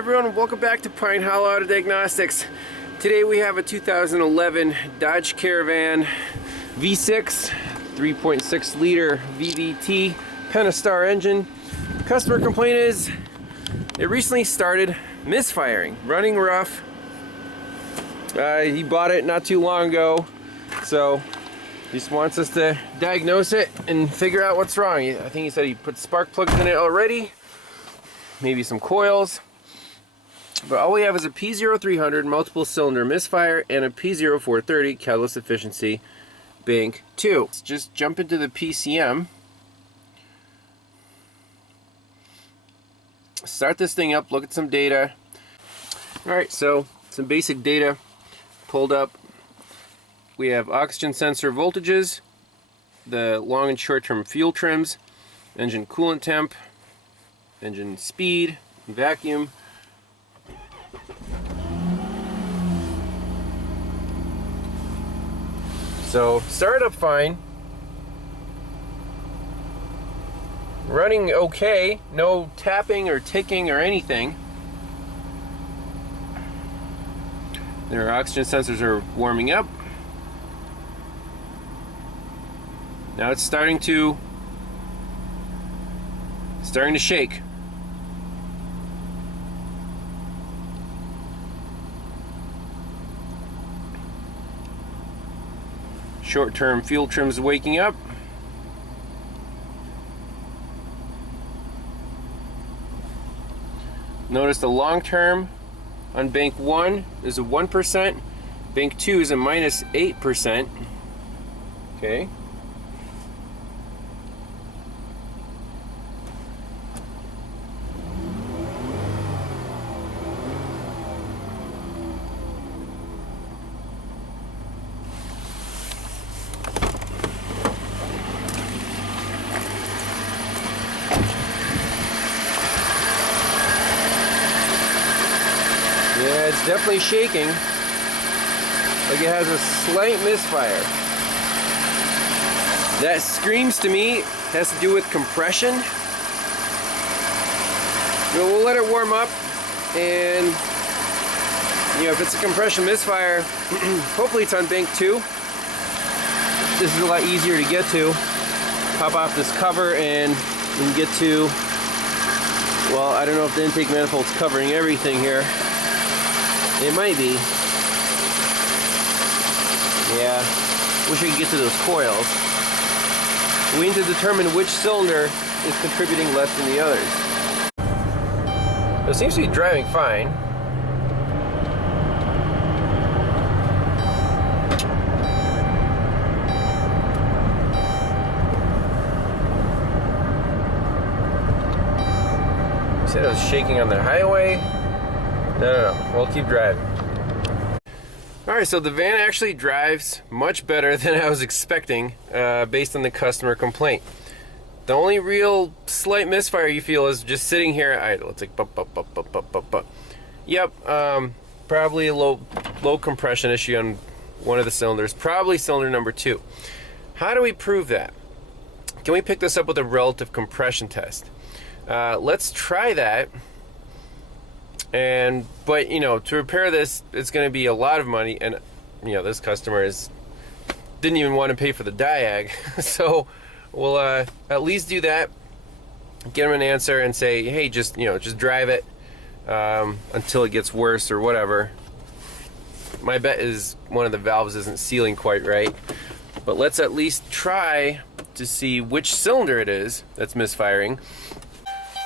Everyone, welcome back to Pine Hollow Auto Diagnostics. Today we have a 2011 Dodge Caravan V6 3.6 liter VVT Pentastar engine. Customer complaint is it recently started misfiring, running rough. He bought it not too long ago, so he just wants us to diagnose it and figure out what's wrong. I think he said he put spark plugs in it already, maybe some coils. But all we have is a P0300 multiple cylinder misfire and a P0430 catalyst efficiency bank 2. Let's just jump into the PCM. Start this thing up, look at some data. Alright, so some basic data pulled up. We have oxygen sensor voltages, the long and short term fuel trims, engine coolant temp, engine speed, vacuum. So started up fine, running okay, no tapping or ticking or anything. Their oxygen sensors are warming up. Now it's starting to shake. Short-term fuel trims waking up. Notice the long-term on bank 1 is a 1%, bank 2 is a minus 8%. Okay. Yeah, it's definitely shaking, like it has a slight misfire. That screams to me has to do with compression. We'll let it warm up, and if it's a compression misfire, hopefully it's on bank 2. This is a lot easier to get to. Pop off this cover and we can get to, well, I don't know if the intake manifold's covering everything here. It might be. Yeah, wish I could get to those coils. We need to determine which cylinder is contributing less than the others. So it seems to be driving fine. You said it was shaking on the highway. No, we'll keep driving. Alright, so the van actually drives much better than I was expecting based on the customer complaint. The only real slight misfire you feel is just sitting here idle. It's like bup, bup, bup, bup, bup, bup, bup. Yep, probably a low compression issue on one of the cylinders, probably cylinder number 2. How do we prove that? Can we pick this up with a relative compression test? Let's try that. But to repair this, it's going to be a lot of money, and this customer didn't even want to pay for the diag. So we'll at least do that, get him an answer, and say, hey, just drive it until it gets worse or whatever. My bet is one of the valves isn't sealing quite right, but let's at least try to see which cylinder it is that's misfiring.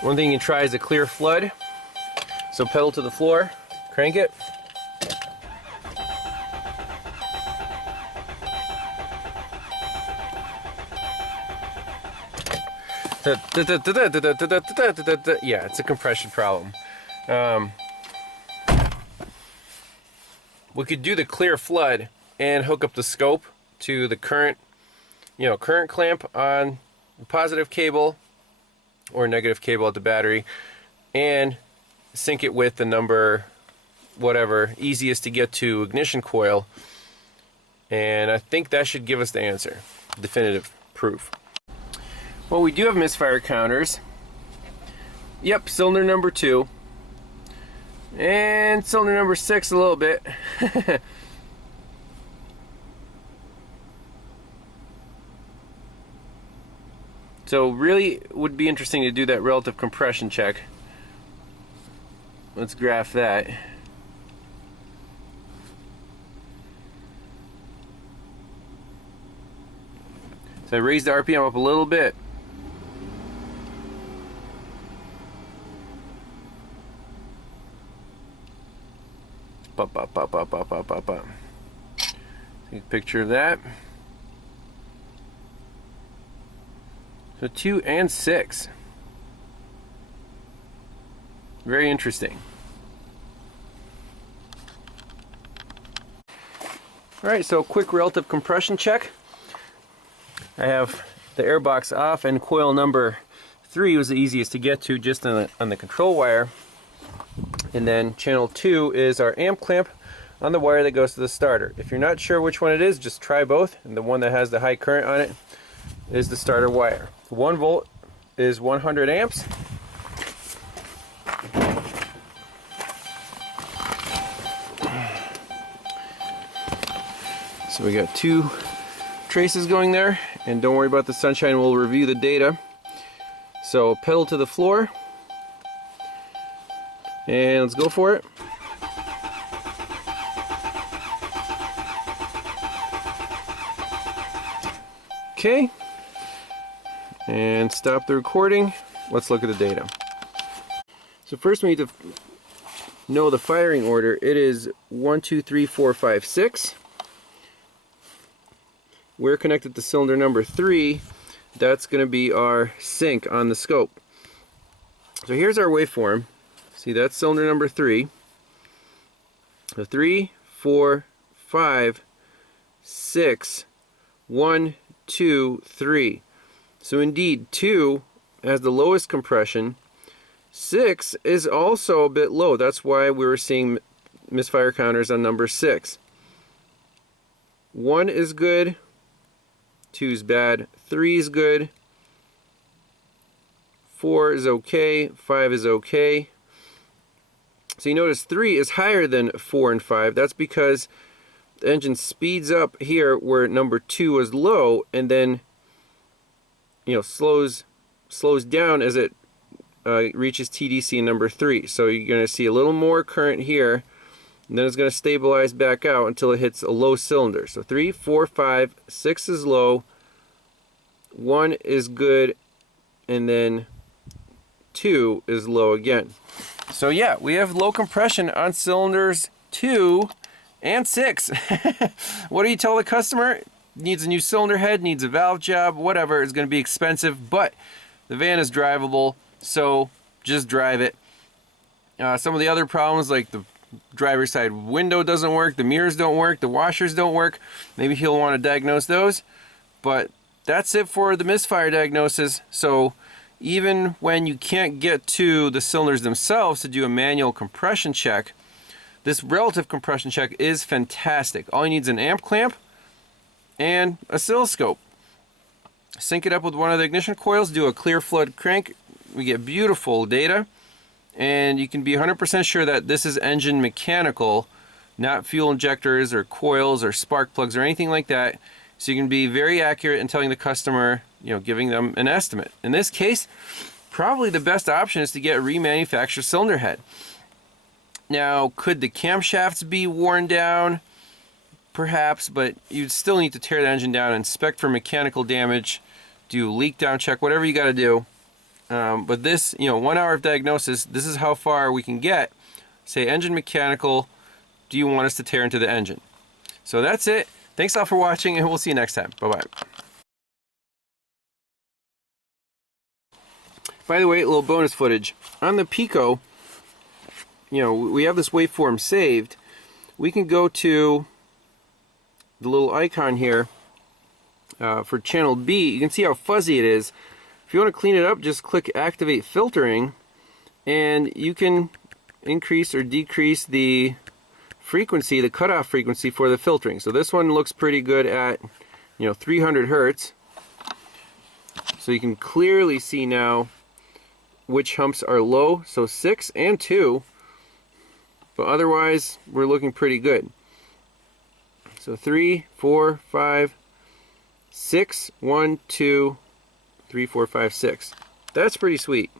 One thing you can try is a clear flood. So pedal to the floor, crank it. Yeah, it's a compression problem. We could do the clear flood and hook up the scope to the current clamp on the positive cable or negative cable at the battery, and sync it with the number, whatever, easiest to get to ignition coil, and I think that should give us the answer, definitive proof. Well, we do have misfire counters. Yep, cylinder number 2. And cylinder number 6 a little bit. So really would be interesting to do that relative compression check. Let's graph that. So I raised the RPM up a little bit. Up, up, up, up, up, up, up, up. Take a picture of that. So 2 and 6. Very interesting. Alright, so quick relative compression check. I have the air box off, and coil number 3 was the easiest to get to, just on the control wire. And then channel 2 is our amp clamp on the wire that goes to the starter. If you're not sure which one it is, just try both, and the one that has the high current on it is the starter wire. 1 volt is 100 amps. So we got 2 traces going there, and don't worry about the sunshine, we'll review the data. So pedal to the floor, and let's go for it. Okay, and stop the recording. Let's look at the data. So first we need to know the firing order. It is 1, 2, 3, 4, 5, 6. We're connected to cylinder number 3. That's going to be our sync on the scope. So here's our waveform. See, that's cylinder number 3. So 3, 4, 5, 6, 1, 2, 3. So indeed, 2 has the lowest compression. 6 is also a bit low. That's why we were seeing misfire counters on number 6. 1 is good. 2 is bad. 3 is good. 4 is okay. 5 is okay. So you notice 3 is higher than 4 and 5. That's because the engine speeds up here where number 2 was low, and then slows down as it reaches TDC in number 3. So you're going to see a little more current here, and then it's going to stabilize back out until it hits a low cylinder. So 3, 4, 5, 6 is low, 1 is good, and then 2 is low again. So yeah, we have low compression on cylinders 2 and 6. What do you tell the customer? Needs a new cylinder head, needs a valve job, whatever. It's going to be expensive, but the van is drivable, so just drive it. Some of the other problems, like the driver's side window doesn't work, the mirrors don't work, the washers don't work. Maybe he'll want to diagnose those. But that's it for the misfire diagnosis. So even when you can't get to the cylinders themselves to do a manual compression check, this relative compression check is fantastic. All you need is an amp clamp and an oscilloscope. Sync it up with one of the ignition coils, do a clear flood crank. We get beautiful data, and you can be 100% sure that this is engine mechanical, not fuel injectors or coils or spark plugs or anything like that. So you can be very accurate in telling the customer, giving them an estimate. In this case, probably the best option is to get a remanufactured cylinder head. Now, could the camshafts be worn down? Perhaps, but you'd still need to tear the engine down, inspect for mechanical damage, do leak down check, whatever you got to do. But this, 1 hour of diagnosis, this is how far we can get. Say, engine mechanical, do you want us to tear into the engine? So that's it. Thanks all for watching, and we'll see you next time. Bye-bye. By the way, a little bonus footage. On the Pico, we have this waveform saved. We can go to the little icon here for channel B. You can see how fuzzy it is. If you want to clean it up, just click activate filtering, and you can increase or decrease the frequency, the cutoff frequency for the filtering. So this one looks pretty good at 300 hertz. So you can clearly see now which humps are low. So 6 and 2 but otherwise we're looking pretty good. So 3, 4, 5, 6, 1, 2, 3, 4, 5, 6. That's pretty sweet.